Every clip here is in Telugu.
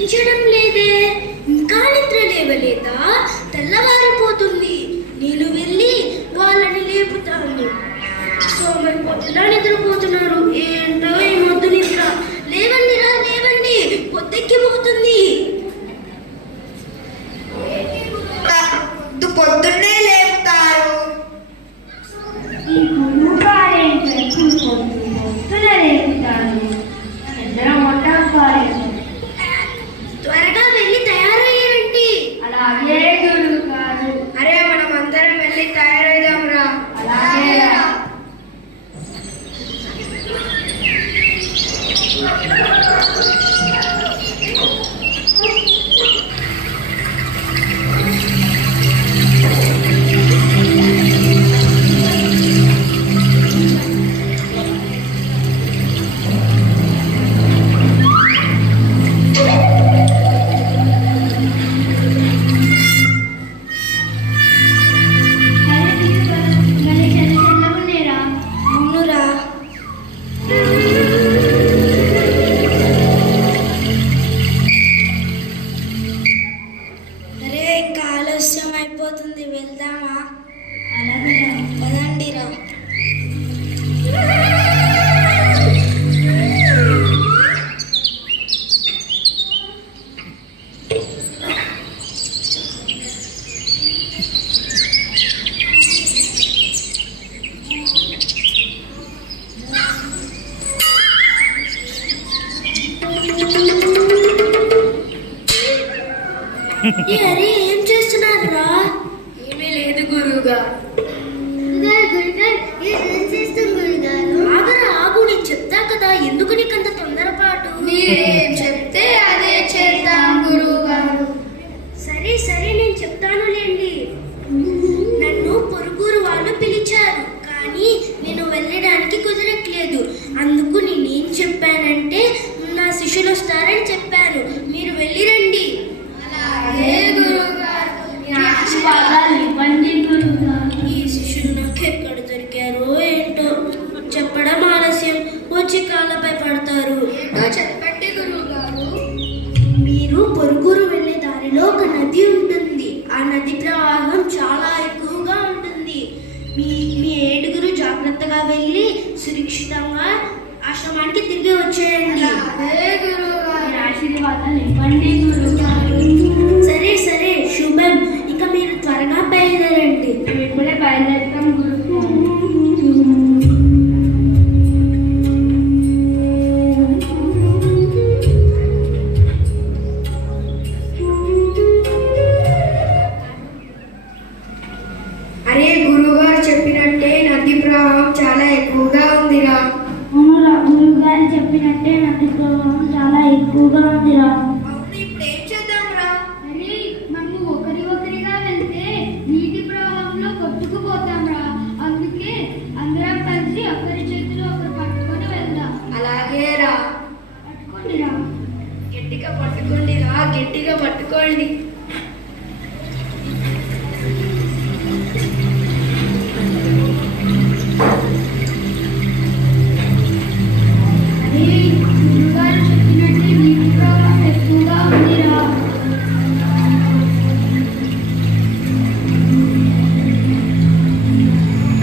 కనిపించడం లేదే. ఇంకా నిద్ర లేవలేదా? తెల్లవారిపోతుంది. నేను వెళ్ళి వాళ్ళని లేపుతాను. సోమరిపోతులా నిద్రపోతున్నారు. ఏంటో ఈ మొద్దు నిద్ర. లేవండి రా, లేవండి, పొద్దెక్కిపోతుంది. పొద్దున్నే లేపుతారు. ఈ పొద్దున లేపుతారు. త్వరగా వెళ్ళి తయారయ్యారండి. అలాగే గురువు గారు. అరే మనం అందరం వెళ్ళి తయారైదాం రా. అలాగే అయిపోతుంది, వెళ్దామా? పదండి రా. అరే ఏం చేస్తున్నారు రా? ఏమీ లేదు గురువుగా. ఆగు, నేను చెప్తా కదా, ఎందుకు నీకంత తొందరపాటు? మీరేం చెప్తే అదే చేద్దాం గురువు గారు. సరే సరే, నేను చెప్తానులేండి. నన్ను పొరుగురు వాళ్ళు పిలిచారు, కానీ నేను వెళ్ళడానికి కుదరట్లేదు. అందుకు నేనేం చెప్పానంటే నా శిష్యులు వస్తారని చెప్పాను. మీరు వెళ్ళి రండి. అలాగే గురువు గారు. ఈ శిష్యులు నాకు ఎక్కడ దొరికారో ఏంటో. చెప్పడం ఆలస్యం, వచ్చి కాళ్ళపై పడతారు. చెప్పండి గురువు గారు. మీరు పొరుగురు వెళ్ళే దారిలో ఒక నది ఉంటుంది. ఆ నది ప్రవాహం చాలా ఎక్కువగా ఉంటుంది. మీ ఏడుగురు జాగ్రత్తగా వెళ్ళి సురక్షితంగా ఆశ్రమానికి తిరిగి వచ్చేయండి. ఆశీర్వాదాలు ఇవ్వండి గురువు గారు. సరే సరే, శుభం. ఇక మీరు త్వరగా బయలుదేరండి. ఇప్పుడే బయలుదేరుతాం గురువు. అరే గురువుగారు చెప్పినట్టే నది ప్రవాహం చాలా ఎక్కువగా ఉందిరా. అవునురా, గురువు గారు చెప్పినట్టే నది ప్రవాహం చాలా ఎక్కువగా ఉందిరా. అవును, ఇప్పుడు ఏం చేద్దాం రా? మరి మనము ఒకరిగా వెళ్తే నీటి ప్రవాహంలో కొట్టుకుపోతాం రా. అందుకే అందరం కలిసి ఒకరి చేతిలో ఒకరు పట్టుకొని వెళ్దాం. అలాగే రా. పట్టుకోండి రా. గట్టిగా పట్టుకోండి రా, గట్టిగా పట్టుకోండి. అరే గురువు గారు చెప్పినట్టే నీటి ప్రవాహం ఎక్కువగా ఉందిరా.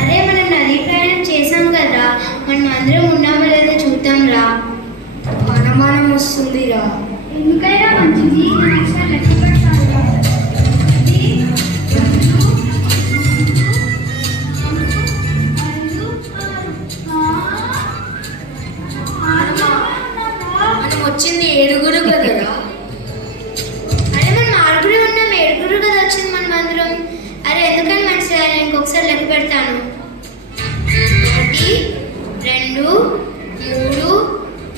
అరే మనం నదీ ప్రయాణం చేసాం కదా, మనం అందరం ఉన్నామో లేదో చూద్దాం రా. అనుమానం వస్తుందిరా. ఎందుకైనా మంచిది, నేను ఒకసారి లెక్క పెడతాను రా. 1, 2, 3, 4, 5, 6. మనం వచ్చింది ఏడుగురు కదరా. అరే మనం ఆరుగురు ఉన్నాం, ఏడుగురు కదా వచ్చింది మనం అందరం. అరే ఎందుకని మంచిది, నేను ఇంకొకసారి లెక్క పెడతాను. 1, 2, 3,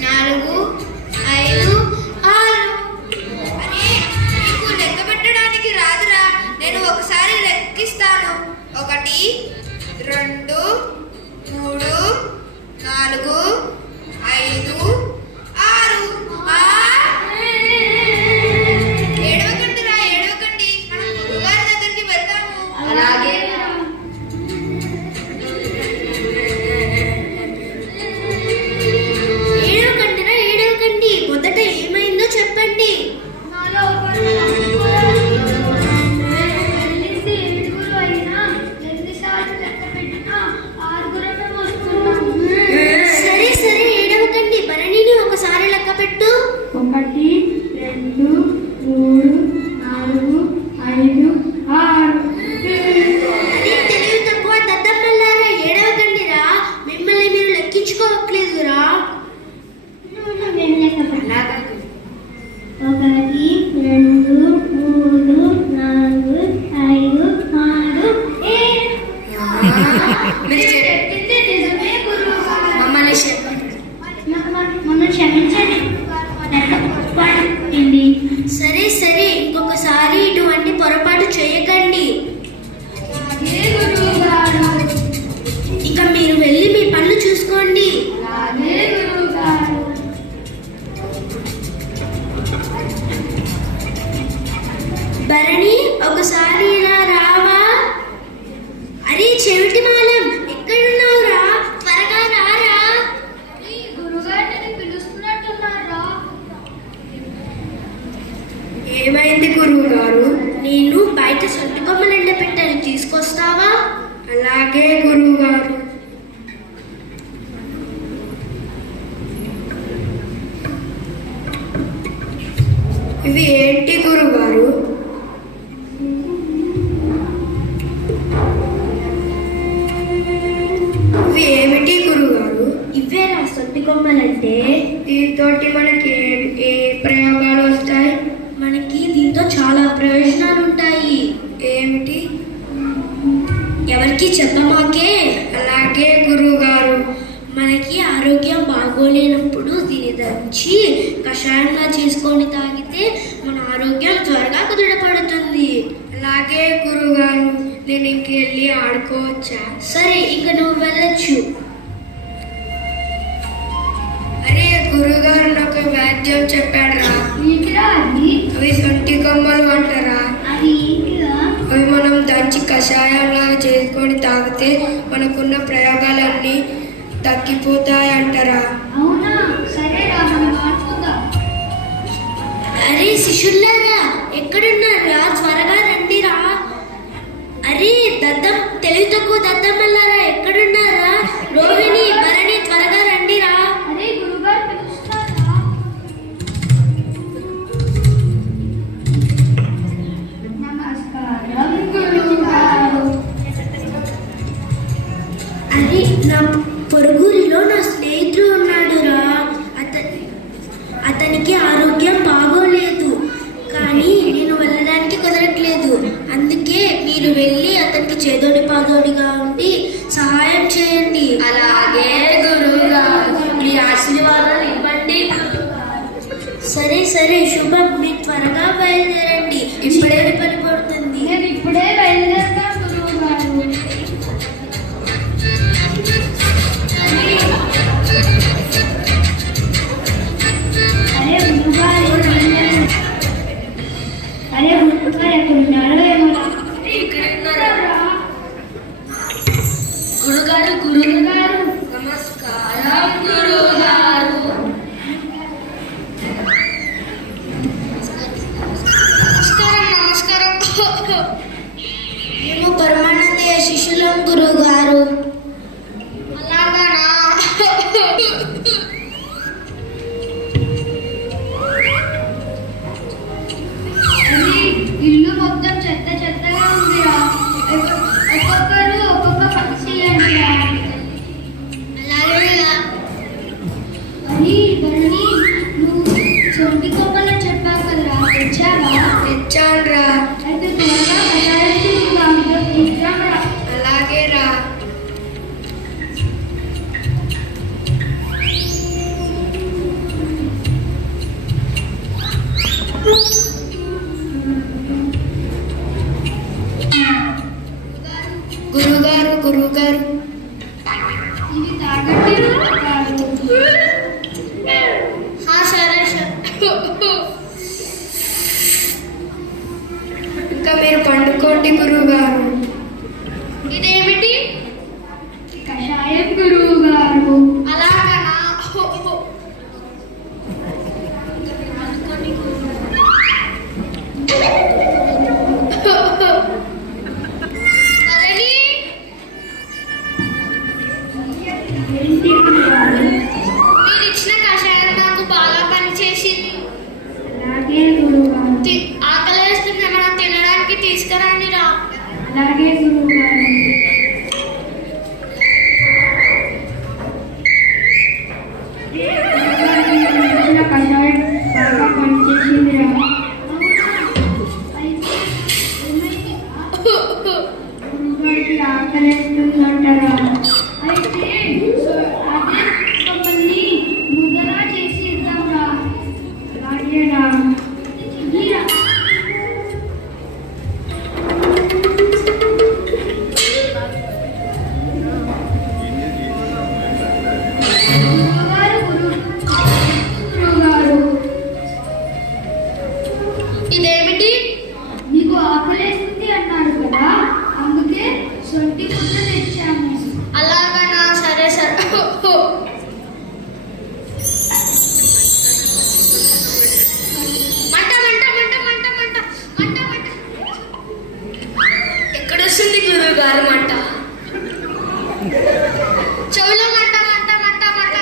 4, 5, 6. అరే నీకు లెక్క పెట్టడానికి రాదురా. నేను ఒకసారి లెక్కిస్తాను. 1, 2, 3, 4, 5, 6. ఏడవకండిరా, ఏడవకండి. మనం గురువుగారి దగ్గరికి వెళ్దాము. అలాగే రా. ఏడవకండిరా, ఏడవకండి. మొదట ఏమైందో చెప్పండి. 3, 4, 5, 6. అరే తెలివి తక్కువ దద్దమ్మలారా, ఏడవకండిరా. మిమ్మల్ని మీరు లెక్కించుకోవట్లేదురా. 1, 2, 3, 4, 5, 6, 7. మీరు చెప్పింది నిజమే గురువుగారు. మమ్మల్ని మమ్మల్ని క్షమించండి. పొరపాటు. సరే సరే, ఇంకొకసారి ఇటువంటి పొరపాటు చేయకండి. అదే గురువుగారు. ఇక మీరు వెళ్ళి మీ పనులు చూసుకోండి. అదే గురువుగారు. భరణి, ఒకసారి ఇలా రావా? అరే చెవిటి మాలం, ఎక్కడున్నావురా? త్వరగా రారా. ఈ గురువుగారిని పిలుస్తున్నట్టున్నారా? ఏమైంది గురువు గారు? నేను బయట సొంత బొమ్మలు ఎండబెట్టాను, తీసుకొస్తావా? అలాగే గురువు గారు. ఇవి ఏంటి గురుగారు? ఇవి ఏమిటి గురుగారు? ఇవే నా సొంత బొమ్మలంటే. దీంతోటి మనకి ఏ ప్రయోగాలు వస్తాయి? మనకి దీంతో చాలా ప్రయోజనాలు ఉంటాయి. ఏమిటి? ఎవరికి చెప్పమాకే. అలాగే గురువుగారు. మనకి ఆరోగ్యం బాగోలేనప్పుడు దీన్ని దంచి కషాయంగా చేసుకొని తాగితే మన ఆరోగ్యం త్వరగా కుదుటపడుతుంది. అలాగే గురువుగారు, నేను ఇంకెళ్ళి ఆడుకోవచ్చా? సరే, ఇంక నువ్వు వెళ్ళొచ్చు. అరే గురుగారు నాకు వైద్యం చెప్పాడురా. ఏంటిరా అది? అవి సొంటి కొమ్మలు అంటారా. అది ఏంటిరా? అవి మనం దంచి కషాయంలా చేసుకొని తాగితే మనకున్న ప్రయోగాలన్నీ తగ్గిపోతాయంటారా. అవునా? సరేరా, మనం ఆడుకుందాం. అరే శిష్యుల్లారా, ఎక్కడున్నారా? త్వరగా రండిరా. అరే తెలివి తక్కువ దద్దమ్మలారా, ఎక్కడున్నారా? రోహిణి, భరణి, త్వరగా రండిరా. అరే గురువుగారు పిలుస్తున్నారా? నమస్కారం గురువుగారు. అరే నా పొరుగురిలో నా స్నేహితుడు ఉన్నాడురా. అతనికి ఆరోగ్యం బాగోలేదు, కానీ నేను వెళ్ళడానికి కుదరట్లేదు. అందుకే మీరు వెళ్ళి అతనికి చేదోడి పాదోడిగా ఉండి సహాయం చేయండి. అలాగే గురువుగారు, మీ ఆశీర్వాదాలు ఇవ్వండి. సరే సరే, శుభం. మీరు త్వరగా బయలుదేరండి, ఇప్పుడే పని పడుతుంది. నేను ఇప్పుడే బయలుదేరుతాను గురువుగారు. అరే గురువుగారు ఎక్కడున్నారో ఏమో. గురుగారు గురువుగారు నమస్కారం గురువుగారు. నమస్కారం. మేము పరమానందయ్య శిష్యులం గురువు గారు. అలాగనా? ఇల్లు మొత్తం చెత్త చెత్తగా ఉందిరా. ఒక్కొక్కరు ఒక్కొక్క పని చేయండిరా. అలాగే అని భరణి, నువ్వు సొంటి కొమ్మలని చెప్పావు కదరా, తెచ్చావా? తెచ్చాన్రా. అయితే త్వరగా కషాయం తీసుకురా. అలాగే రా. గురువుగారు, ఇవి తాగండి గురువుగారు. సరే. ఇంకా మీరు పండుకోండి గురువుగారు. ఇదేమిటి? కషాయం గురువుగారు. అలాగనా? భరణి, ఏంటి గురువుగారు? మీరు ఇచ్చిన కషాయం నాకు బాగా పనిచేసింది. అలాగే గురువుగారు. అలాగే గురువు గారు. కషాయం బాగా పనిచేసిందిరా. గురువుగారికి ఆకలిస్తుందంటారా? అయితే అదే మమ్మల్ని ముద్దలా చేసి ఇద్దాంరా. అలాగేరా. ఇదేమిటి? మీకు ఆకలేస్తుంది అన్నారు కదా, అందుకే సొంటి ముద్ద తెచ్చాము. అలాగనా? సరే సరే. మంట మంట మంట మంట మంట మంట మంట. ఎక్కడొస్తుంది గురువు గారు మంట? చెవులో మంట మంట మంట మంట.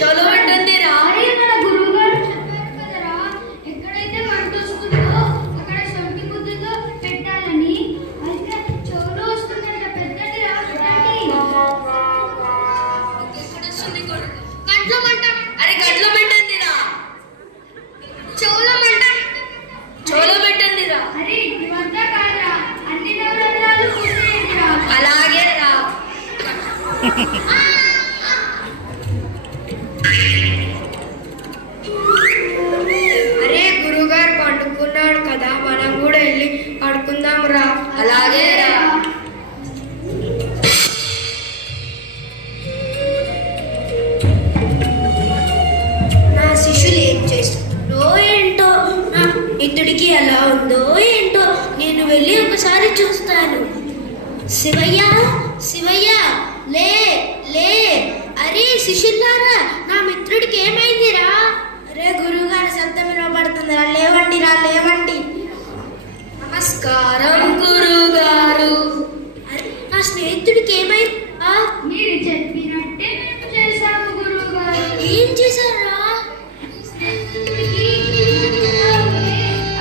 చెవులో పెట్టిందిరా. అరే మన గురువు గారు చెప్పారు కదరా, ఎక్కడైతే మంట వస్తుందో అక్కడ సొంటి ముద్దతో పెట్టాలని. అయితే చెవులో వస్తుందంట, పెద్దదిరా పెట్టండి. ఎక్కడొస్తుంది గురువు? గంటలో మంట. అరే గంటలో పెట్టిందిరా. చెవులో మంట. చెవులో పెట్టిందిరా. అరే ఇవంతా కాదురా, అన్ని నవరంధ్రాలు పూసేయండిరా. అలాగే రా. అరే గురుగారు పండుకున్నాడు కదా, మనం కూడా వెళ్ళి పడుకుందాం రా. అలాగే రా. నా శిష్యులు ఏం చేస్తారో ఏంటో, నా ఇతడికి ఎలా ఉందో ఏంటో, నేను వెళ్ళి ఒకసారి చూస్తాను. శివయ్య, శివయ్య, లే లే. అరే శిష్యులారా, నా మిత్రుడికి ఏమైందిరా? అరే గురువుగారి శబ్దం వినపడుతుందిరా, లేవండి రా, లేవండి. నమస్కారం గురువు గారు. అరే నా స్నేహితుడికి ఏమైందిరా? మీరు చెప్పినట్టే మేము చేశాము గురువు గారు. ఏం చేశారా?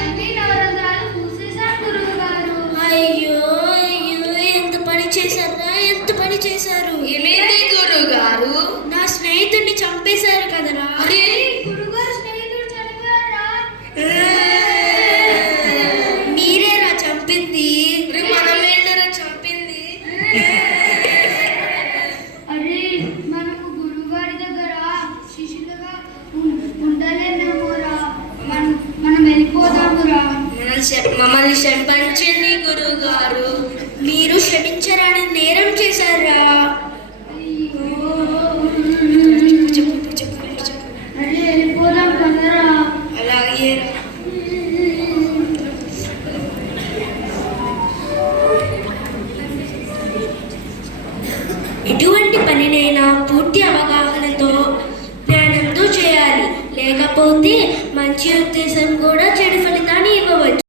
అన్ని నవరంధ్రాలు పూసేశాం గురువు గారు. అయ్యో అయ్యో, ఎంత పని చేశారా, ఎంత పని చేశారు. ఏమైంది గురువు గారు? నా స్నేహితుడిని చంపేశారు కదరా. అరే గురుగారు స్నేహితుడు చనిపోయారా? మీరేరా చంపింది. మరి మనం ఏంటరా చంపింది? అరే మనము గురువుగారి దగ్గర శిష్యులుగా ఉండలేమేమోరా. మనం వెళ్ళిపోదామురా. మమ్మల్ని క్షమించండి గురువు గారు. మీరు క్షమించరాని నేరం చేశారా?